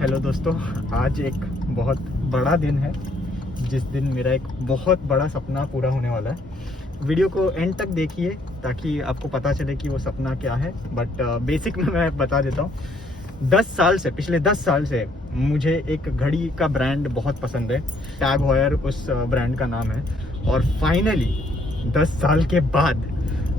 Hello दोस्तों, आज एक बहुत बड़ा दिन है जिस दिन मेरा एक बहुत बड़ा सपना पूरा होने वाला है। वीडियो को एंड तक देखिए ताकि आपको पता चले कि वो सपना क्या है। बट बेसिक में मैं बता देता हूँ। पिछले 10 साल से मुझे एक घड़ी का ब्रांड बहुत पसंद है। टैग हeuer उस ब्रांड का नाम है और फाइनली 10 साल के बाद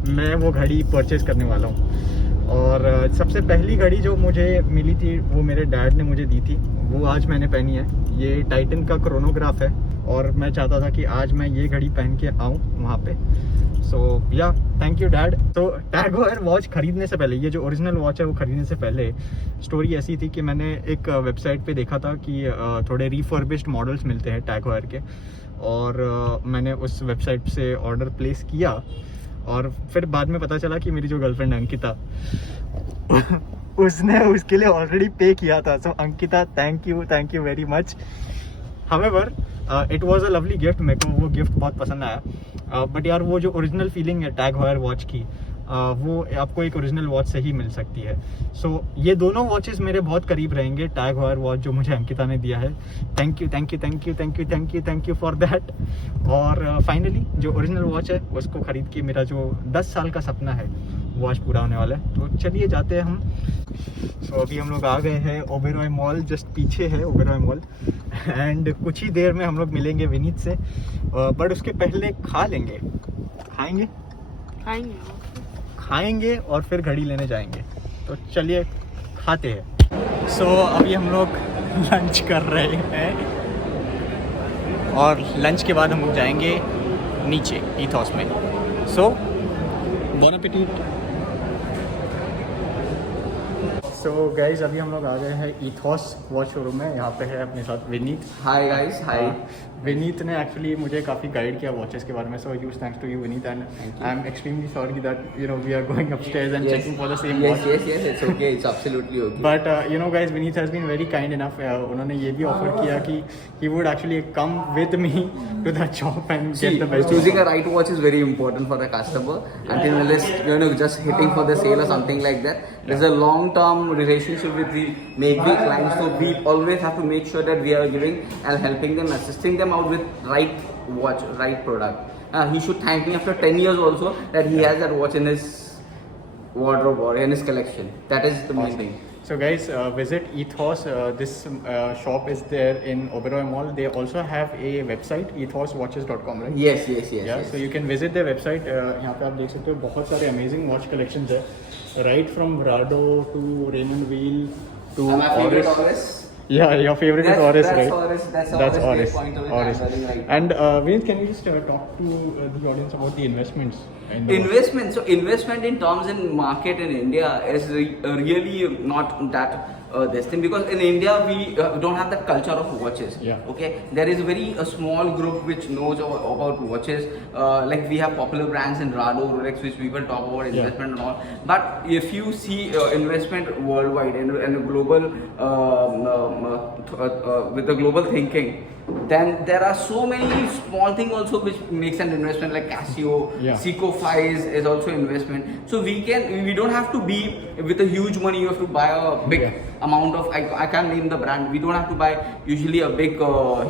मैं वो घड़ी परचेज करने वाला हूँ। और सबसे पहली घड़ी जो मुझे मिली थी वो मेरे डैड ने मुझे दी थी, वो आज मैंने पहनी है। ये टाइटन का क्रोनोग्राफ है और मैं चाहता था कि आज मैं ये घड़ी पहन के आऊँ वहाँ पे। सो या थैंक यू डैड। तो टैग हeuer वॉच खरीदने से पहले, ये जो ओरिजिनल वॉच है वो खरीदने से पहले स्टोरी ऐसी थी कि मैंने एक वेबसाइट पे देखा था कि थोड़े रिफर्बिश्ड मॉडल्स मिलते हैं टैग heuer के, और मैंने उस वेबसाइट से ऑर्डर प्लेस किया। और फिर बाद में पता चला कि मेरी जो गर्लफ्रेंड अंकिता उसने उसके लिए ऑलरेडी पे किया था। So Ankita, thank you very much. However it was a lovely gift, मेरे को वो गिफ्ट बहुत पसंद आया। बट यार वो जो ओरिजिनल फीलिंग है टैग heuer वॉच की, वो आपको एक ओरिजिनल वॉच से ही मिल सकती है। सो ये दोनों वॉचेस मेरे बहुत करीब रहेंगे। टैग heuer वॉच जो मुझे अंकिता ने दिया है, थैंक यू फॉर दैट। और फाइनली जो ओरिजिनल वॉच है उसको खरीद के मेरा जो 10 साल का सपना है वो आज पूरा होने वाला है। तो चलिए जाते हैं हम। सो अभी हम लोग आ गए हैं ओबेरॉय मॉल, जस्ट पीछे है ओबेरॉय मॉल। एंड कुछ ही देर में हम लोग मिलेंगे विनीत से, बट उसके पहले खाएंगे और फिर घड़ी लेने जाएंगे। तो चलिए खाते हैं। सो अभी हम लोग लंच कर रहे हैं और लंच के बाद हम लोग जाएंगे नीचे ईथॉस में। सो बॉन एपेटिट। सो गाइज अभी हम लोग आ गए हैं ईथॉस वॉच शोरूम में। यहाँ पे है अपने साथ विनीत। हाय गाइस, हाय। विनीत ने एक्चुअली मुझे काफ़ी गाइड किया वॉचेस के बारे में। So huge thanks to you Vineet, and I am extremely sorry that we are going upstairs and checking for the same watch. Yes, it's okay, it's absolutely okay. But guys Vineet has been very kind enough. उन्होंने ये भी offer किया कि he would actually come with me to the shop and get the best. Choosing a right watch is very important for a customer. Until unless just hitting for the sale or something like that. There's a long-term relationship with the maybe clients, so we always have to make sure that we are giving and helping them, assisting them out with right watch, right product. He should thank me after 10 years also that he has that watch in his wardrobe or in his collection. That is the main thing. So guys, visit Ethos. This shop is there in Oberoi Mall. They also have a website, ethoswatches.com, right? Yes. Yeah, so you can visit their website. यहाँ पे आप देख सकते हो बहुत सारे amazing watch collections है, right from Rado to Raymond Weil to My favorite Oris. Yeah, your favorite is Oris, right? That's Oris. Oris. And Vinith, can you just talk to the audience about the investments? Investment. So investment in terms in market in India is really not that this thing, because in India we don't have that culture of watches. Yeah. Okay. There is a small group which knows about watches. Like we have popular brands in Rado, Rolex, which we will talk about investment and all. But if you see investment worldwide and a global with the global thinking, then there are so many small things also which makes an investment, like Casio, Seiko 5 is also investment. So we don't have to be with a huge money. You have to buy a big amount of, I can't name the brand. We don't have to buy usually a big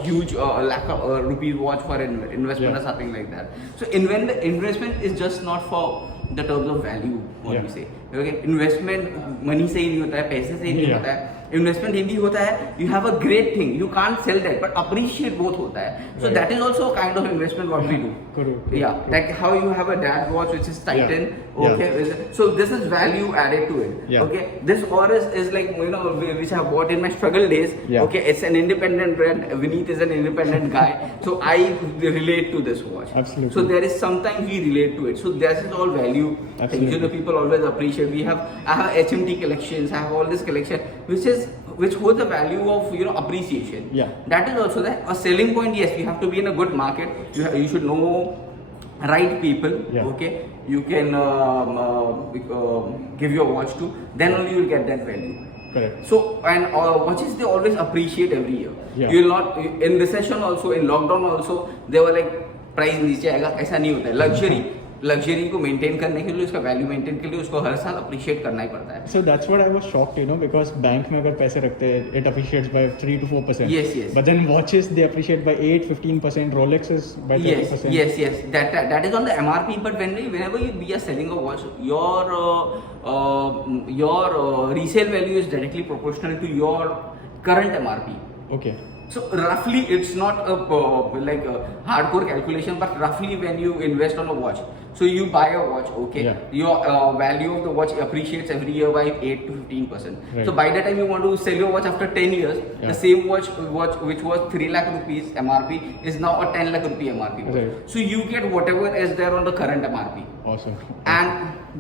huge lakh rupees watch for investment or something like that. So investment is just not for the terms of value, what we say. Okay, investment money से ही नहीं होता है, पैसे से ही नहीं होता है। Investment ये भी होता है, you have a great thing, you can't sell that, but appreciate both होता है. So that is also a kind of investment what we do. Yeah, like how you have a dad watch which is Titan. Okay, so this is value added to it. Okay, this Oris is like which I bought in my struggle days. Okay, it's an independent brand. Vineet is an independent guy, so I relate to this watch. Absolutely. So there is sometimes we relate to it. So this is all value. Absolutely. People always appreciate. I have HMT collections. I have all this collection which holds the value of appreciation. Yeah. That is also a selling point. Yes, you have to be in a good market. You should know right people. Okay, you can give your watch to, then only you will get that value. Correct. So and watches they always appreciate every year. You will not in recession also, in lockdown also they were like price नीचे आएगा, ऐसा नहीं होता है. Luxury luxury को maintain करने के लिए, उसका वैल्यू मेंटेन के लिए उसको हर साल अप्रिशिएट करना ही पड़ता है. So that's what I was shocked, because bank में अगर पैसे रखते हैं, it appreciates by 3 to 4%. Yes, yes. But then watches they appreciate by 8-15%. Rolex is by 30%. Yes. That is on the MRP. But whenever we are selling a watch, your resale value is directly proportional to your current MRP. Okay. So roughly, it's not like a hardcore calculation, but roughly when you invest on a watch, so you buy a watch, okay, Yeah. your value of the watch appreciates every year by 8 to 15%. Right. So by the time you want to sell your watch after 10 years, Yeah. the same watch which was 3 lakh rupees MRP is now a 10 lakh rupee MRP watch. Right. So you get whatever is there on the current MRP. Awesome. And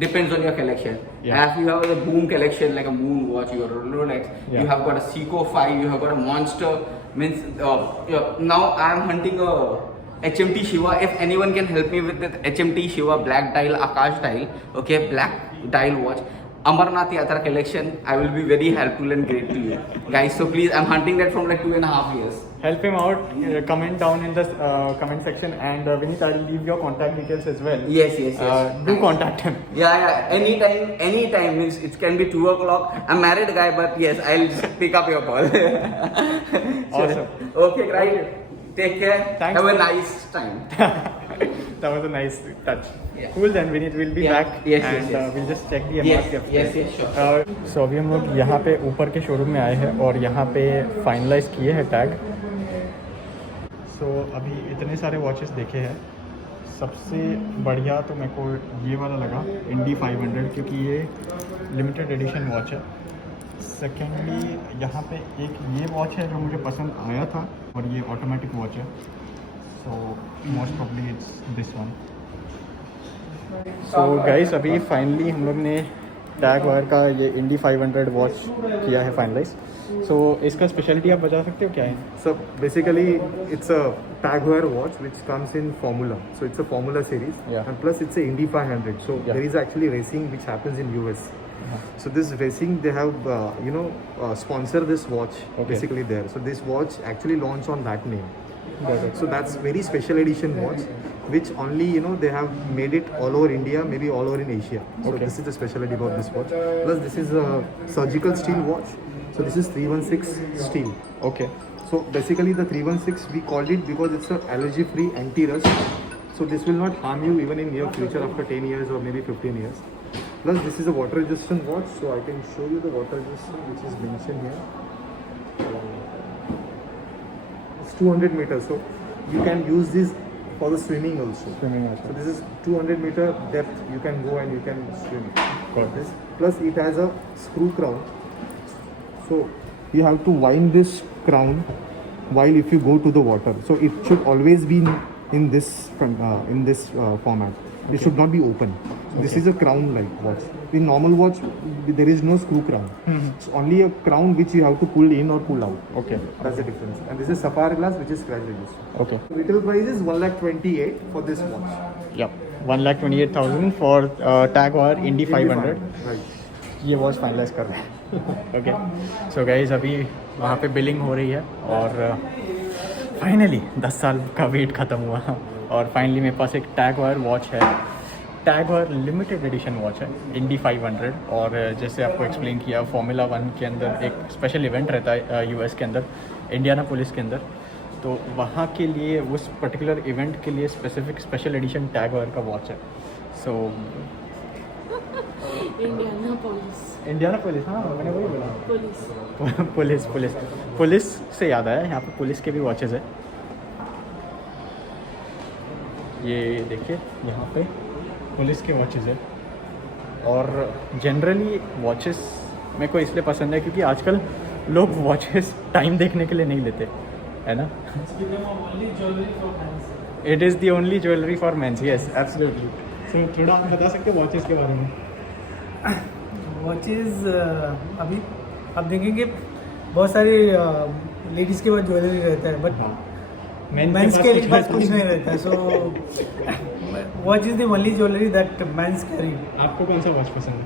depends on your collection. Yeah. As you have a boom collection like a moon watch, your Rolex, Yeah. you have got a Seiko 5, you have got a Monster. Means now I am hunting a HMT Shiva. If anyone can help me with that HMT Shiva black dial Akash dial, okay, black dial watch, Amarnath Yatra collection, I will be very helpful and great to you guys. So please, I'm hunting that from like 2.5 years. Help him out. Comment down in the comment section, and Vineet, I'll leave your contact details as well. Yes. Do contact him. Yeah. Anytime. Means it can be 2 o'clock. I'm married guy, but yes, I'll just pick up your call. Awesome. Okay, right. Take care. Thanks. Have a nice time. That was a nice touch. Yeah. Cool, then Vineet, we'll be Yeah. back. Yes, and yes. We'll just check the MRP upstairs. Yes, sure. So अभी हम लोग यहाँ पे ऊपर के showroom में आए हैं और यहाँ पे फाइनलाइज किए हैं टैग. So अभी इतने सारे वॉचेस देखे हैं. सबसे बढ़िया तो मेरे को ये वाला लगा, इंडी 500, क्योंकि ये लिमिटेड एडिशन वॉच है. सेकेंडली यहाँ पे एक ये वॉच है जो मुझे पसंद आया था, और ये ऑटोमेटिक वॉच है. So most probably it's this one. So guys, अभी फाइनली हम लोग ने टैग वायर का ये इंडी 500 वॉच किया है फाइनलाइज. सो इसका स्पेशलिटी आप बता सकते हो क्या है? So basically, it's a tag wire watch which comes in Formula. So it's a Formula series, Yeah. and plus it's a Indy 500. So Yeah. there is actually racing which happens in US. So this racing, they have sponsor this watch Okay. basically there. So this watch actually launched on that name. Got it. So that's very special edition watch, which only they have made it all over India, maybe all over in Asia. So Okay. this is the specialty about this watch. Plus this is a surgical steel watch. So this is 316 steel. Okay. So basically the 316 we called it because it's a allergy free anti-rust. So this will not harm you even in near future after 10 years or maybe 15 years. Plus this is a water resistant watch, so I can show you the water resistant which is mentioned here. It's 200 meters, so you can use this for the swimming also. Swimming So also. this is 200 meter depth, you can go and you can swim. Got This. Plus it has a screw crown. So you have to wind this crown while if you go to the water. So it should always be in this format. It should not be open. This is a crown-like watch. In normal watch, there is no screw crown. It's only a crown which you have to pull in or pull out. Okay. That's the difference. And this is sapphire glass, which is scratch resistant. Okay. Retail price is 1,28,000 for this watch. Yep. 1,28,000 for tag wire Indy 500. Right. ये watch finalise कर रहे हैं. Okay. सो guys, अभी वहाँ पे billing हो रही है और फाइनली 10 साल का वेट ख़त्म हुआ और फाइनली मेरे पास एक टैग वायर वॉच है. Tag wire limited edition watch है, इंडी 500. और जैसे आपको एक्सप्लेन किया, फॉर्मूला 1 के अंदर एक स्पेशल इवेंट रहता है यूएस के अंदर, इंडियाना पुलिस के अंदर. तो वहाँ के लिए, उस पर्टिकुलर इवेंट के लिए specific special edition tag wire का वॉच है. सो इंडियाना पुलिस, हाँ मैंने वही बोला. पुलिस से याद आया, यहाँ पे पुलिस के भी वॉचेस है. ये देखिए, यहाँ पे पुलिस के वॉचेस है. और जनरली वॉचेस मेरे को इसलिए पसंद है क्योंकि आजकल लोग वॉचेस टाइम देखने के लिए नहीं लेते, है ना. It is the only jewellery for men's. Yes, absolutely. So थोड़ा आप बता सकते हो वॉचेस के बारे में? वॉचेज़ अभी आप देखेंगे बहुत सारी लेडीज़ के पास ज्वेलरी रहता है, बट मेंस के पास कुछ नहीं रहता है. So watch is the only jewellery that mens carry. आपको कौन सा वॉच पसंद है?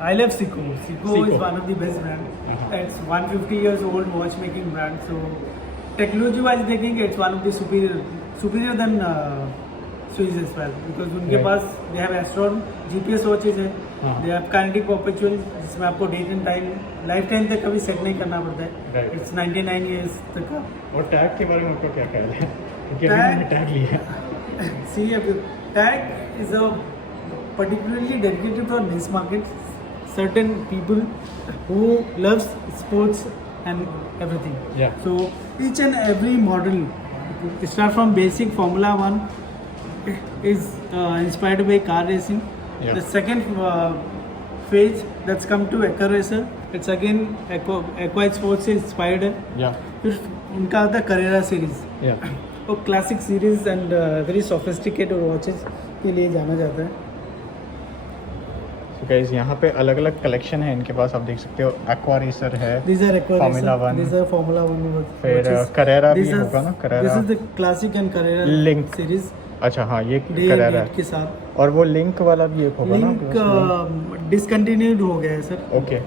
I love Seiko. Seiko Seiko. is one of the best brand. It's 150 years old watchmaking brand. So technology wise देखेंगे, it's one of the superior than accessories as well because उनके Right. पास they have Astron GPS watches है, हाँ. They have kinetic perpetual जिसमें आपको date and time lifetime तक कभी set नहीं करना पड़ता है. Right. इट्स 99 ईयर्स तक का. और टैग के बारे में आपका क्या ख्याल है? क्योंकि अभी मैंने टैग लिया. See, tag is a particularly dedicated for niche market. Certain people who loves sports and everything. Yeah. So each and every model, start from basic Formula One, is inspired by car racing. Yeah. The second phase that's come to Echo Racer, it's again Echo Sports से inspired है. या फिर उनका आता Carrera series. या वो classic series and very sophisticated watches के लिए जाना जाता है. तो गाइस यहाँ पे अलग अलग कलेक्शन है इनके पास, आप देख सकते हो. एक्वा रेसर है, These are Formula One. These are Formula One. फिर Carrera भी होगा ना, Carrera. This is the classic and Carrera Link. series. अच्छा हाँ, ये Day and Carrera date के है. साथ. और वो लिंक वाला भी एक होगा ना? लिंक डिसकंटिन्यूड हो गया है सर. ओके.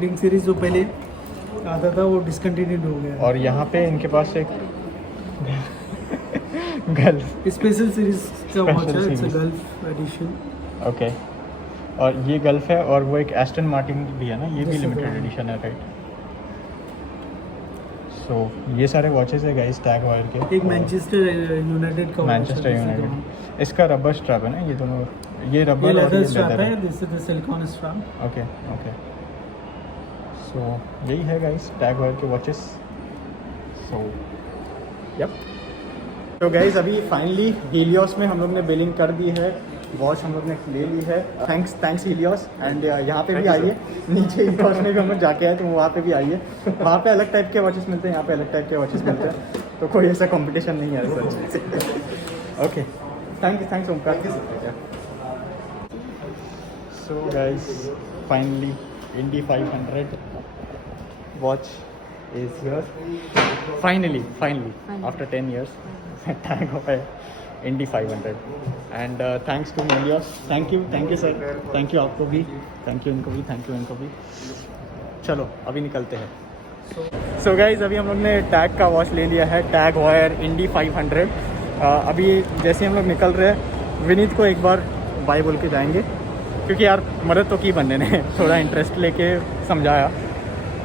लिंक सीरीज जो पहले आता था वो डिसकंटिन्यूड हो गया है. और यहाँ पे इनके पास एक गल्फ. स्पेशल सीरीज का वॉच है. It's series. Gulf edition. Okay. और ये गल्फ है, और वो एक एस्टन मार्टिन भी है ना, ये भी Yes, लिमिटेड sir. एडिशन है, राइट? सो ये सारे वॉचेस है गाइस टैग वायर के. एक मैनचेस्टर यूनाइटेड का watch है. Manchester This is the one. United. इसका रबर स्ट्रैप है ना, ये दोनों, ये ये रबर और लेदर ये स्ट्रैप लेदर है. है. This is the silicone strap. Okay okay. So यही है गाइस टैग वायर के वॉचेस. So yup. तो गाइस अभी फाइनली हीलियोस में हम लोग ने बिलिंग कर दी है. वॉच हम लोग ने ले ली है. Thanks Helios. एंड यहाँ पे भी आइए, नीचे हीलियोस में भी हम लोग जाके आए तो वहाँ पे भी आइए. वहाँ पे अलग टाइप के वॉचेस मिलते हैं, यहाँ पे अलग टाइप के वॉचेस मिलते हैं, तो कोई ऐसा कंपटीशन नहीं है sir. Okay, thanks Omkar. So guys finally Indy 500 watch is here. Finally, after 10 years, tag of Indy 500. And thanks to Melios. Thank you sir. Thank you आपको भी. Thank you इनको भी. चलो अभी निकलते हैं. So guys अभी हम लोग ने टैग का वॉच ले लिया है, टैग वायर Indy 500. अभी जैसे हम लोग निकल रहे हैं, विनीत को एक बार बाय बोल के जाएंगे, क्योंकि यार मदद तो की बंदे ने, थोड़ा इंटरेस्ट लेके समझाया.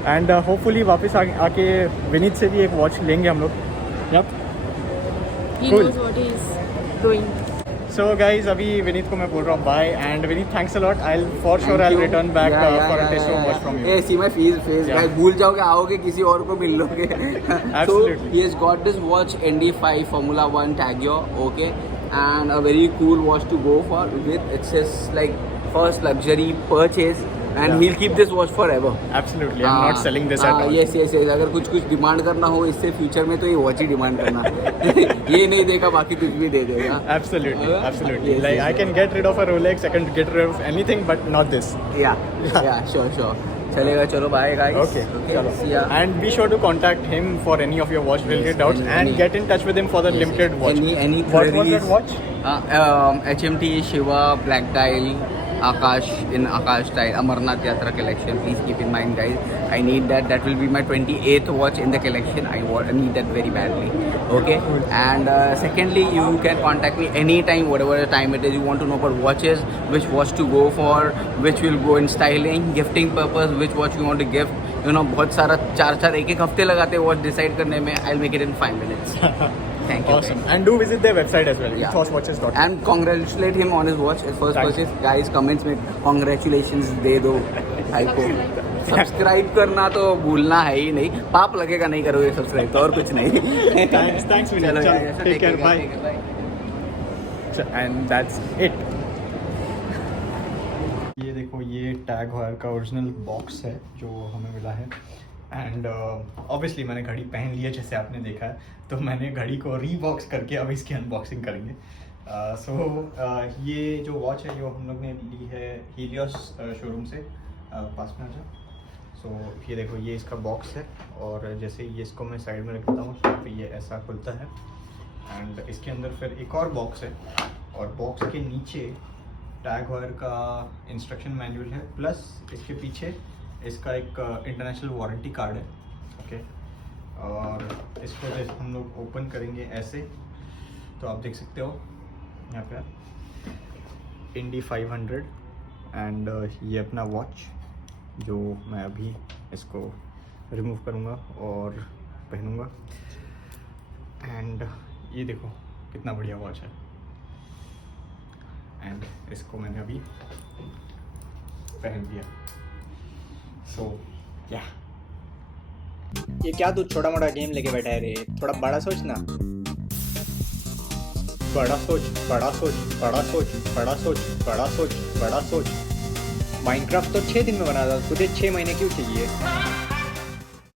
एंड होपफुली वापस आके विनीत से भी एक वॉच लेंगे हम लोग. Yup. He Cool. knows what he is doing. So guys अभी विनीत को मैं बोल रहा हूँ bye. And Vineet thanks a lot. I for sure I return back for a test of watch from you. Hey, see my face, Yeah. guys. भूल जाओगे, आओगे किसी और को मिल लोगे. So Absolutely. he has got this watch ND5 Formula One Tagio, okay, and a very cool watch to go for with. It's his like first luxury purchase. And Yeah. he'll keep this watch forever. Absolutely, I'm not selling this at all. Yes. अगर कुछ demand करना हो इससे future में तो ये watch ही demand करना. ये नहीं देगा, बाकी कुछ भी दे देगा. Absolutely. Yes, Like yes, I can get rid of a Rolex, I can get rid of anything, but not this. Yeah, sure. चलेगा, चलो बाय गाइस. Okay, चलो. See ya. And be sure to contact him for any of your watch related Yes, doubts, and any- get in touch with him for the limited watch. Any What was queries? that watch? HMT Shiva Black Dial Akash in Akash style Amarnath Yatra collection. Please keep in mind, guys. I need that. That will be my 28th watch in the collection. I need that very badly. Okay. And secondly, you can contact me anytime, whatever the time it is. You want to know about watches, which watch to go for, which will go in styling, gifting purpose, which watch you want to gift. You know, बहुत सारा 4 एक हफ्ते लगाते हैं watch decide करने में. I'll make it in 5 minutes. Thank you. Awesome. Guys. And do visit their website as well. Yeah. ethoswatches.com. And congratulate him on his watch, his first Thanks. purchase. Guys, comments में congratulations दे दो भाई को. Subscribe करना तो भूलना है ही नहीं. पाप लगेगा नहीं करोगे सब्सक्राइब तो, और कुछ नहीं. Thanks Vinay. चलो, चलो, guys, take care, bye. take care, bye. And that's it. ये देखो, ये टैग वायर का ओरिजिनल बॉक्स है जो हमें मिला है. एंड ऑब्वियसली मैंने घड़ी पहन ली है, जैसे आपने देखा है, तो मैंने घड़ी को रीबॉक्स करके अब इसकी अनबॉक्सिंग करेंगे. ये जो वॉच है, जो हम लोग ने ली है हीलियोस शोरूम से. पास में आ जाओ. सो ये देखो, ये इसका बॉक्स है, और जैसे ये इसको मैं साइड में रख देता हूँ, तो ये ऐसा खुलता है. एंड इसके अंदर फिर एक और बॉक्स है, और बॉक्स के नीचे टैग वायर का इंस्ट्रक्शन मैनुअल है, प्लस इसके पीछे इसका एक इंटरनेशनल वारंटी कार्ड है. ओके. और इसको जैसे हम लोग ओपन करेंगे ऐसे, तो आप देख सकते हो यहाँ पे इंडी 500 एंड ये अपना वॉच जो मैं अभी इसको रिमूव करूँगा और पहनूँगा। एंड ये देखो कितना बढ़िया वॉच है। एंड इसको मैंने अभी पहन लिया। सो या ये क्या तू छोटा मोटा गेम लेके बैठा है रे, थोड़ा बड़ा सोच ना। बड़ा सोच, बड़ा सोच, बड़ा सोच, बड़ा सोच, बड़ा सोच, बड़ा सोच। माइनक्राफ्ट तो 6 दिन में बना था, तुझे 6 महीने क्यों चाहिए?